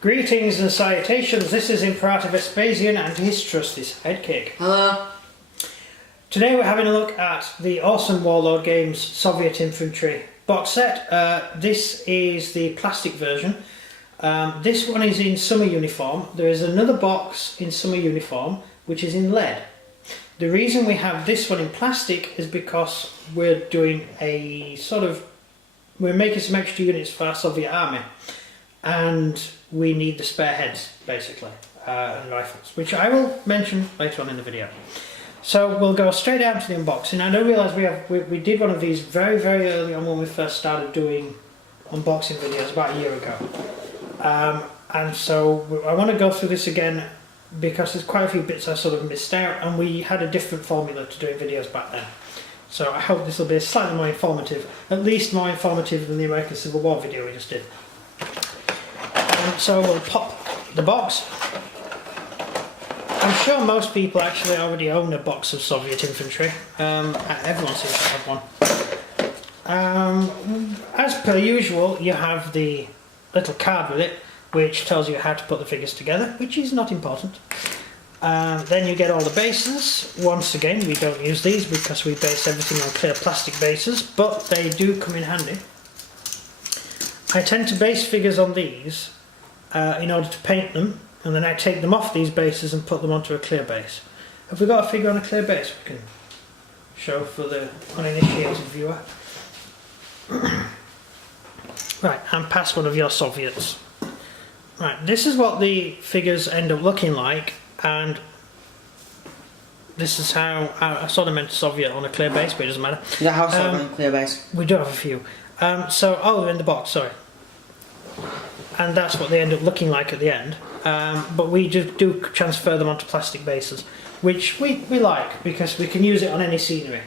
Greetings and salutations, this is Imperator Vespasian and his trusty sidekick. Hello. Today we're having a look at the awesome Warlord Games Soviet Infantry box set. This is the plastic version. This one is in summer uniform. There is another box in summer uniform which is in lead. The reason we have this one in plastic is because we're doing we're making some extra units for our Soviet army. And we need the spare heads, basically, and rifles, which I will mention later on in the video. So we'll go straight down to the unboxing. I do realise we did one of these very, very early on when we first started doing unboxing videos about a year ago. And so I want to go through this again because there's quite a few bits I sort of missed out, and we had a different formula to doing videos back then. So I hope this will be slightly more informative, at least more informative than the American Civil War video we just did. So we'll pop the box. I'm sure most people actually already own a box of Soviet infantry. Everyone seems to have one. As per usual, you have the little card with it, which tells you how to put the figures together, which is not important. Then you get all the bases. Once again, we don't use these because we base everything on clear plastic bases, but they do come in handy. I tend to base figures on these in order to paint them, and then I take them off these bases and put them onto a clear base. Have we got a figure on a clear base we can show for the uninitiated viewer? Right, and pass one of your Soviets. Right, this is what the figures end up looking like, and this is how I sort of meant Soviet on a clear base, but it doesn't matter. Yeah, how Soviet on a clear base? We do have a few. They're in the box, sorry. And that's what they end up looking like at the end. But we do transfer them onto plastic bases, which we like because we can use it on any scenery.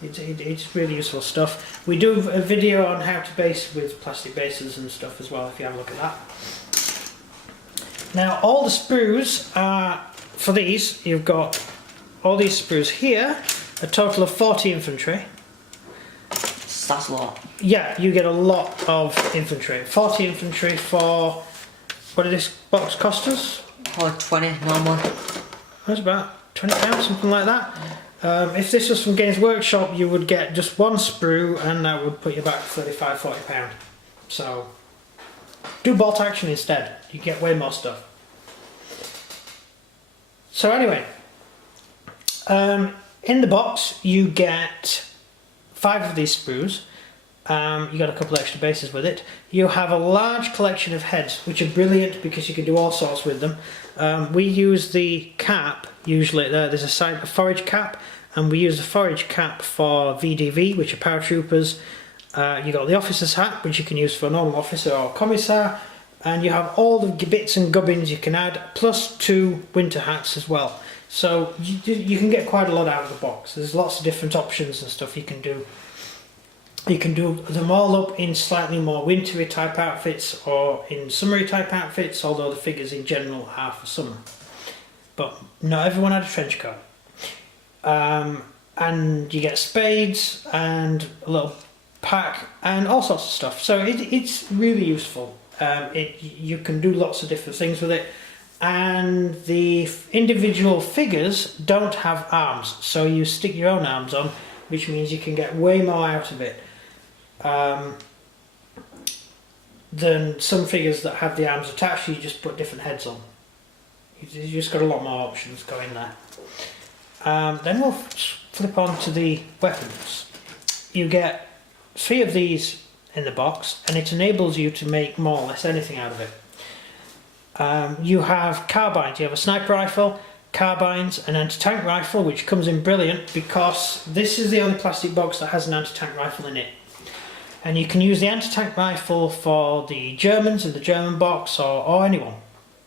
It's really useful stuff. We do a video on how to base with plastic bases and stuff as well, if you have a look at that. Now, all the sprues are, for these, you've got all these sprues here, a total of 40 infantry. That's a lot. Yeah, you get a lot of infantry. 40 infantry for, what did this box cost us? Probably 20 normally. That's about £20, something like that. If this was from Games Workshop, you would get just one sprue, and that would put you back £35, £40. So, do bolt action instead. You get way more stuff. So anyway, in the box you get 5 of these sprues. You got a couple extra bases with it. You have a large collection of heads, which are brilliant because you can do all sorts with them. We use the cap, usually there's a forage cap, and we use the forage cap for VDV, which are paratroopers. You got the officer's hat, which you can use for a normal officer or commissar, and you have all the bits and gubbins you can add, plus 2 winter hats as well. So you can get quite a lot out of the box. There's lots of different options and stuff you can do. You can do them all up in slightly more wintry type outfits or in summery type outfits, although the figures in general are for summer. But not everyone had a trench coat. And you get spades and a little pack and all sorts of stuff. So it's really useful. You can do lots of different things with it. And the individual figures don't have arms, so you stick your own arms on, which means you can get way more out of it than some figures that have the arms attached. You just put different heads on. You just got a lot more options going there. Then we'll flip on to the weapons. You get 3 of these in the box, and it enables you to make more or less anything out of it. You have carbines. You have a sniper rifle, carbines, an anti-tank rifle, which comes in brilliant because this is the only plastic box that has an anti-tank rifle in it. And you can use the anti-tank rifle for the Germans in the German box or anyone.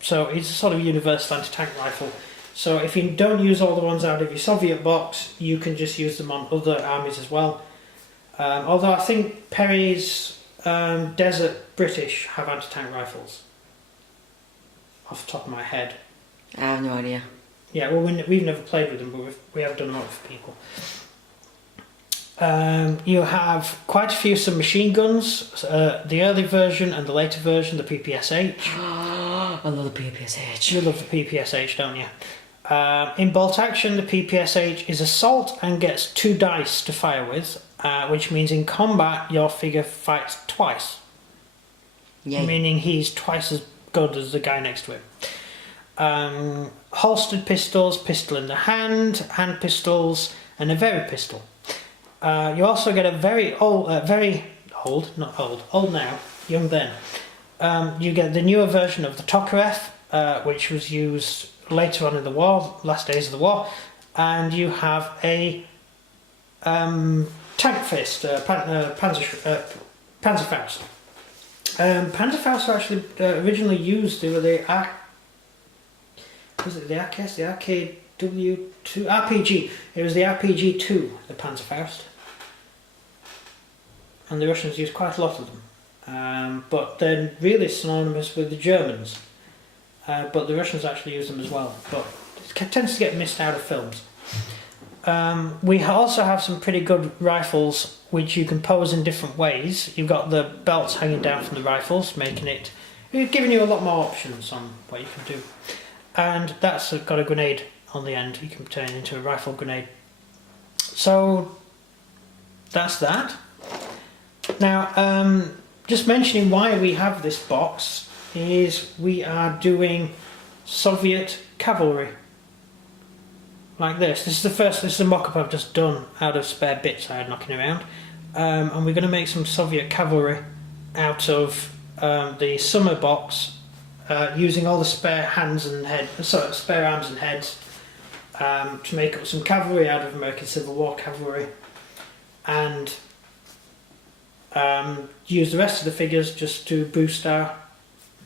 So it's a sort of universal anti-tank rifle. So if you don't use all the ones out of your Soviet box, you can just use them on other armies as well. Although I think Perry's Desert British have anti-tank rifles. Off the top of my head. I have no idea. Yeah, well, we've never played with them, but we have done a lot for people. You have quite a few submachine guns, the early version and the later version, the PPSH. I love the PPSH. You love the PPSH, don't you? In bolt action, the PPSH is assault and gets 2 dice to fire with, which means in combat your figure fights twice. Yay. Meaning he's twice as good as the guy next to him. Holstered pistols, pistol in the hand pistols, and a very pistol. You also get a very old now, young then. You get the newer version of the Tokarev, which was used later on in the war, last days of the war, and you have a tank fist, Panzerfaust. Panzerfaust were actually originally used. They were the RKW2 RPG. It was the RPG2, the Panzerfaust, and the Russians used quite a lot of them. But they're really synonymous with the Germans. But the Russians actually use them as well. But it tends to get missed out of films. We also have some pretty good rifles which you can pose in different ways. You've got the belts hanging down from the rifles, giving you a lot more options on what you can do. And that's got a grenade on the end. You can turn it into a rifle grenade. So that's that. Now, just mentioning why we have this box is we are doing Soviet cavalry. Like this. This is a mock-up I've just done out of spare bits I had knocking around. And we're going to make some Soviet cavalry out of the summer box, using all the spare arms and heads, to make up some cavalry out of American Civil War cavalry, and use the rest of the figures just to boost our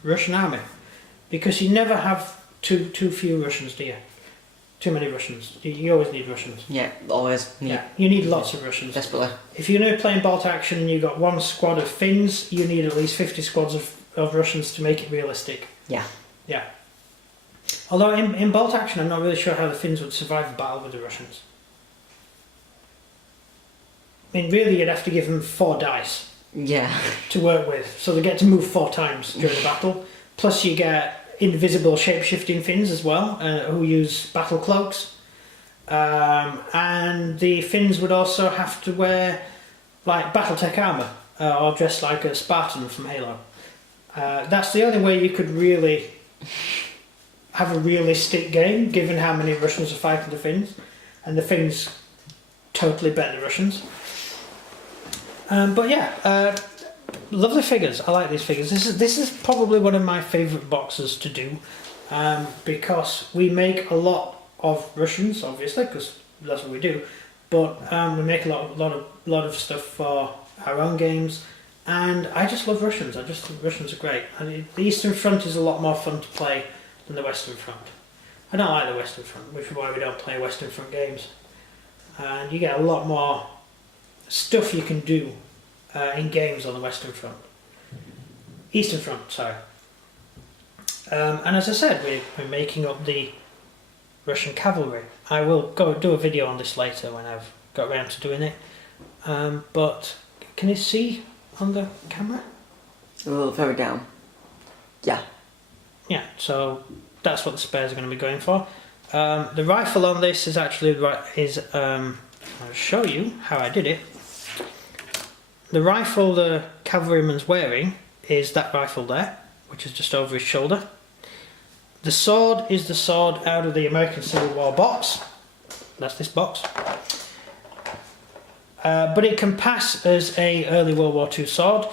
Russian army, because you never have too few Russians, do you? Too many Russians. You always need Russians. Yeah, always. You need lots of Russians. Desperately. If you're going to play in bolt action and you've got 1 squad of Finns, you need at least 50 squads of Russians to make it realistic. Yeah. Yeah. Although in bolt action, I'm not really sure how the Finns would survive a battle with the Russians. I mean, really, you'd have to give them 4 dice. Yeah. To work with, so they get to move 4 times during the battle. Plus, you get invisible shape-shifting Finns as well, who use battle cloaks. And the Finns would also have to wear like BattleTech armor, or dress like a Spartan from Halo. That's the only way you could really have a realistic game, given how many Russians are fighting the Finns, and the Finns totally bet the Russians. But yeah, lovely figures. I like these figures. This is probably one of my favourite boxes to do, because we make a lot of Russians, obviously, because that's what we do. But we make a lot of stuff for our own games, and I just love Russians. I just think Russians are great. And the Eastern Front is a lot more fun to play than the Western Front. I don't like the Western Front, which is why we don't play Western Front games. And you get a lot more stuff you can do in games on the Western Front. Eastern Front, sorry. And as I said, we're making up the Russian cavalry. I will go do a video on this later when I've got around to doing it. But can you see on the camera? A little further down. Yeah. Yeah, so that's what the spares are going to be going for. The rifle on this is actually I'll show you how I did it. The rifle the cavalryman's wearing is that rifle there, which is just over his shoulder. The sword is the sword out of the American Civil War box. That's this box. But it can pass as a early World War II sword,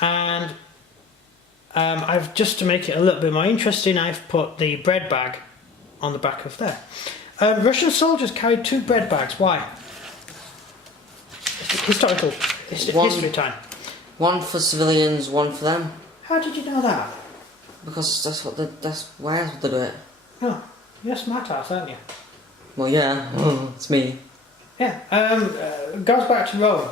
and I've, just to make it a little bit more interesting, I've put the bread bag on the back of there. Russian soldiers carried 2 bread bags. Why? Historical history time. One for civilians, one for them. How did you know that? Because that's why else would they do it? Oh, you're a smart ass, aren't you? Well, yeah, it's me. Yeah, goes back to Rome.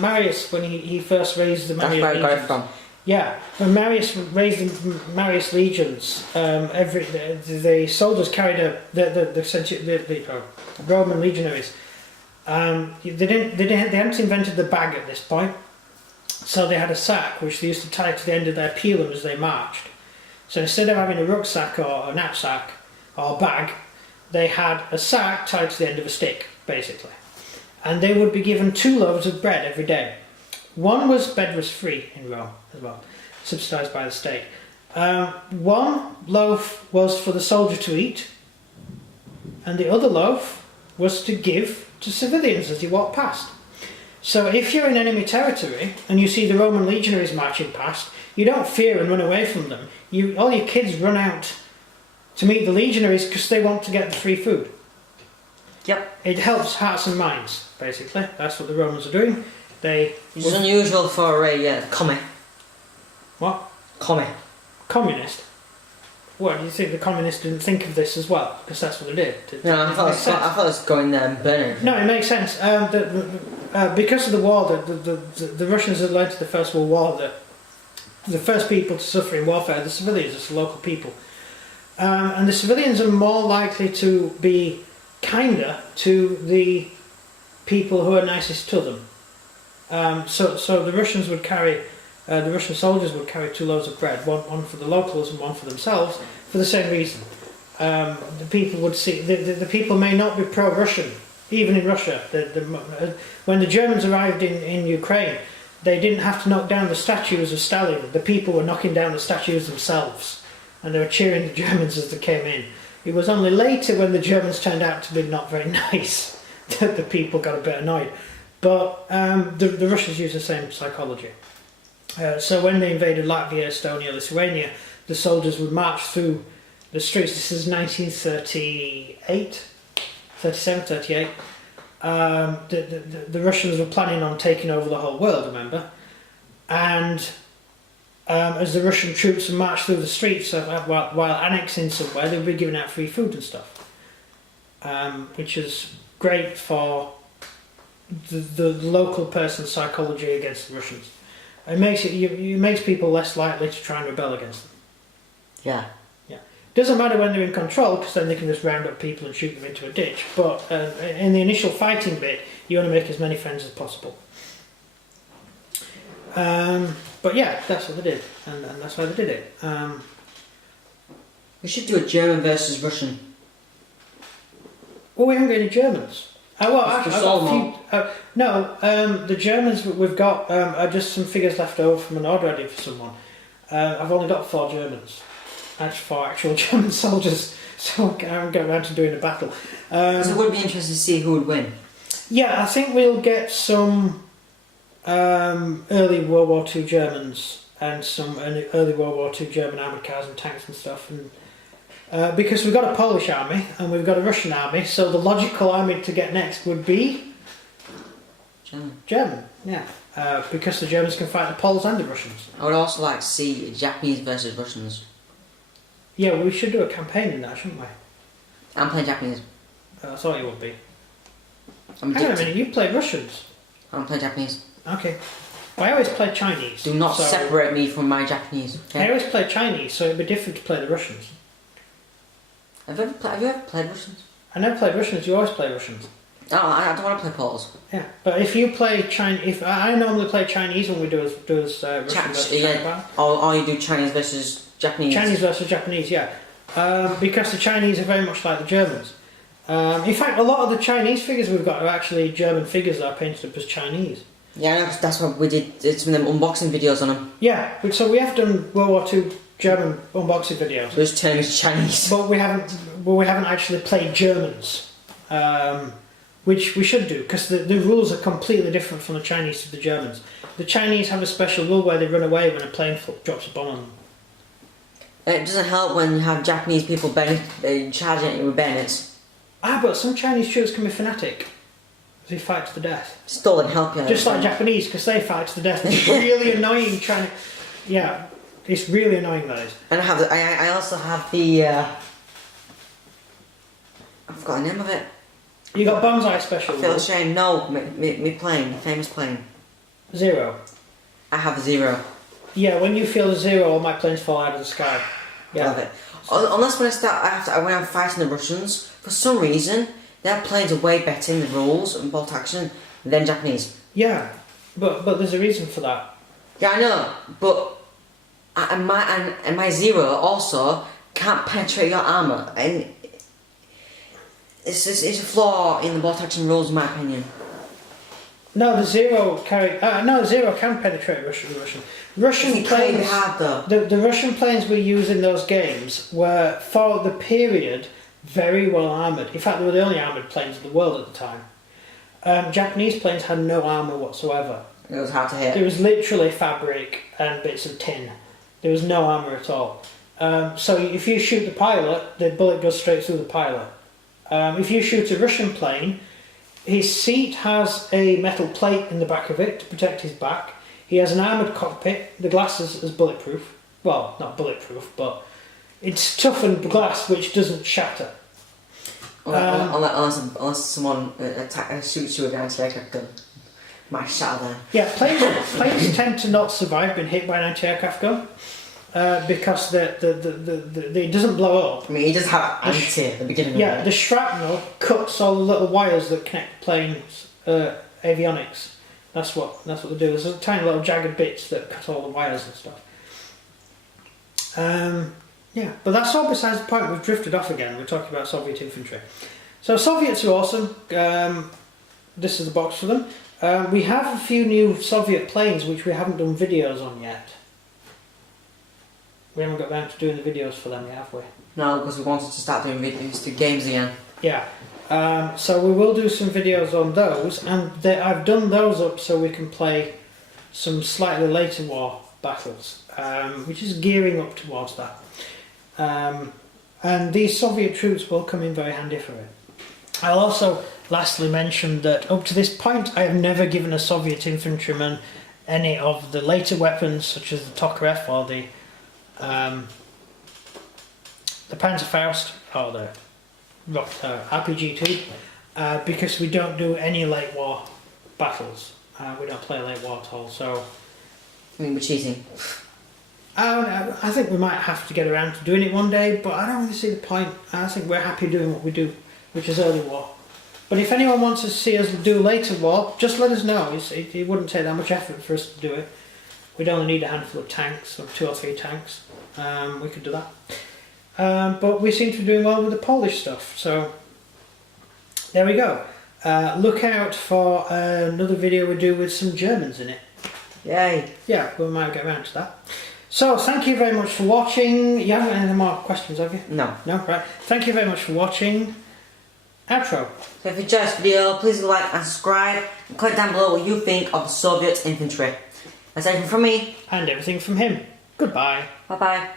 Marius, when he first raised the Marian That's where I got it legions. from. Yeah, when Marius raised the Marius legions, the soldiers carried the Roman legionaries. They hadn't invented the bag at this point, so they had a sack which they used to tie to the end of their pilum as they marched. So instead of having a rucksack or a knapsack or a bag, they had a sack tied to the end of a stick, basically. And they would be given 2 loaves of bread every day. Bed was free in Rome as well, subsidised by the state. 1 loaf was for the soldier to eat, and the other loaf was to give to civilians as you walk past. So if you're in enemy territory and you see the Roman legionaries marching past, you don't fear and run away from them. All your kids run out to meet the legionaries because they want to get the free food. Yep. It helps hearts and minds, basically. That's what the Romans are doing. It's unusual for a commie. What? Commie. Communist? What, do you think the communists didn't think of this as well? Because that's what they did. No, I thought it was going there and burning. No, it makes sense. Because of the war, the Russians had led to the First World War, the first people to suffer in warfare are the civilians, it's the local people. And the civilians are more likely to be kinder to the people who are nicest to them. So the Russians would carry, the Russian soldiers would carry 2 loaves of bread, one for the locals and one for themselves, for the same reason. The people would see, the people may not be pro-Russian, even in Russia. When the Germans arrived in Ukraine, they didn't have to knock down the statues of Stalin. The people were knocking down the statues themselves, and they were cheering the Germans as they came in. It was only later, when the Germans turned out to be not very nice, that the people got a bit annoyed. But the Russians use the same psychology. So when they invaded Latvia, Estonia, Lithuania, the soldiers would march through the streets. This is 1938, 37, 38. The Russians were planning on taking over the whole world, remember? And as the Russian troops would march through the streets while annexing somewhere, they would be giving out free food and stuff, which is great for the local person's psychology against the Russians. It makes people less likely to try and rebel against them. Yeah. Doesn't matter when they're in control, because then they can just round up people and shoot them into a ditch. But in the initial fighting bit, you want to make as many friends as possible. But yeah, that's what they did, and that's why they did it. We should do a German versus Russian. Well, we haven't got any Germans. The Germans we've got are just some figures left over from an order I did for someone. I've only got 4 Germans. That's 4 actual German soldiers, so I haven't got around to doing a battle. So it would be interesting to see who would win. Yeah, I think we'll get some early World War II Germans and some early World War II German armoured cars and tanks and stuff. And because we've got a Polish army and we've got a Russian army, so the logical army to get next would be German, yeah. Because the Germans can fight the Poles and the Russians. I would also like to see Japanese versus Russians. Yeah, well, we should do a campaign in that, shouldn't we? I'm playing Japanese. I thought you would be. Hang on a minute, you played Russians? I'm playing Japanese. Okay. Well, I always play Chinese. Do not separate me from my Japanese. Okay? I always play Chinese, so it'd be different to play the Russians. Have you ever played Russians? I never played Russians, you always play Russians. Oh, I don't want to play Poles. Yeah, but if you play Chinese, I normally play Chinese when we do as Russian versus China. Or you do Chinese versus Japanese. Chinese versus Japanese, yeah. Because the Chinese are very much like the Germans. In fact, a lot of the Chinese figures we've got are actually German figures that are painted up as Chinese. Yeah, that's what we did some of them unboxing videos on them. Yeah, so we have done World War II German unboxing videos. Those terms Chinese. But we haven't actually played Germans. Which we should do, because the rules are completely different from the Chinese to the Germans. The Chinese have a special rule where they run away when a plane drops a bomb on them. It doesn't help when you have Japanese people charging at you with bayonets. But some Chinese troops can be fanatic. They fight to the death. Still doesn't help you. Just like Japanese, because they fight to the death. It's really annoying trying to... Yeah, it's really annoying, that is. And I also have the... I forgot the name of it. You got Bonsai special. I feel ashamed. No, me plane, famous plane. 0. I have 0. Yeah, when you feel 0, all my planes fall out of the sky. Yeah. Love it. Unless when I'm fighting the Russians, for some reason, their planes are way better in the rules and bolt action than Japanese. Yeah, but there's a reason for that. Yeah, I know, but And my zero also can't penetrate your armour, and it's a flaw in the bolt action rules, in my opinion. No, zero can penetrate Russian. Russian planes. Hard, though. The Russian planes we use in those games were, for the period, very well armoured. In fact, they were the only armoured planes in the world at the time. Japanese planes had no armour whatsoever. It was hard to hit. It was literally fabric and bits of tin. There was no armour at all. So if you shoot the pilot, the bullet goes straight through the pilot. If you shoot a Russian plane, his seat has a metal plate in the back of it to protect his back. He has an armoured cockpit. The glass is bulletproof. Well, not bulletproof, but it's toughened glass which doesn't shatter. Unless someone shoots you with an anti-aircraft gun. Might shatter them. Yeah, planes tend to not survive being hit by an anti-aircraft gun because it doesn't blow up. I mean, he does have anti at the beginning. Yeah, the shrapnel cuts all the little wires that connect the plane's avionics. That's what they do. There's tiny little jagged bits that cut all the wires and stuff. Yeah, but that's all besides the point. We've drifted off again. We're talking about Soviet infantry. So Soviets are awesome. This is the box for them. We have a few new Soviet planes which we haven't done videos on yet. We haven't got around to doing the videos for them yet, have we? No, because we wanted to start doing videos to games again. Yeah. So we will do some videos on those, and I've done those up so we can play some slightly later war battles, which is gearing up towards that. And these Soviet troops will come in very handy for it. I'll also lastly mention that up to this point I have never given a Soviet infantryman any of the later weapons such as the Tokarev or the Panzerfaust or the RPG-2 because we don't do any late war battles. We don't play late war at all, so... I mean, we're cheating. I think we might have to get around to doing it one day, but I don't really see the point. I think we're happy doing what we do, which is early war. But if anyone wants to see us do later war, just let us know. It wouldn't take that much effort for us to do it. We'd only need a handful of tanks, or 2 or 3 tanks. We could do that. But we seem to be doing well with the Polish stuff, so there we go. Look out for another video we do with some Germans in it. Yay! Yeah, we might get around to that. So, thank you very much for watching. You haven't got any more questions, have you? No. No? Right. Thank you very much for watching. Outro. So if you enjoyed this video, please like and subscribe, and comment down below what you think of the Soviet infantry. That's everything from me. And everything from him. Goodbye. Bye bye.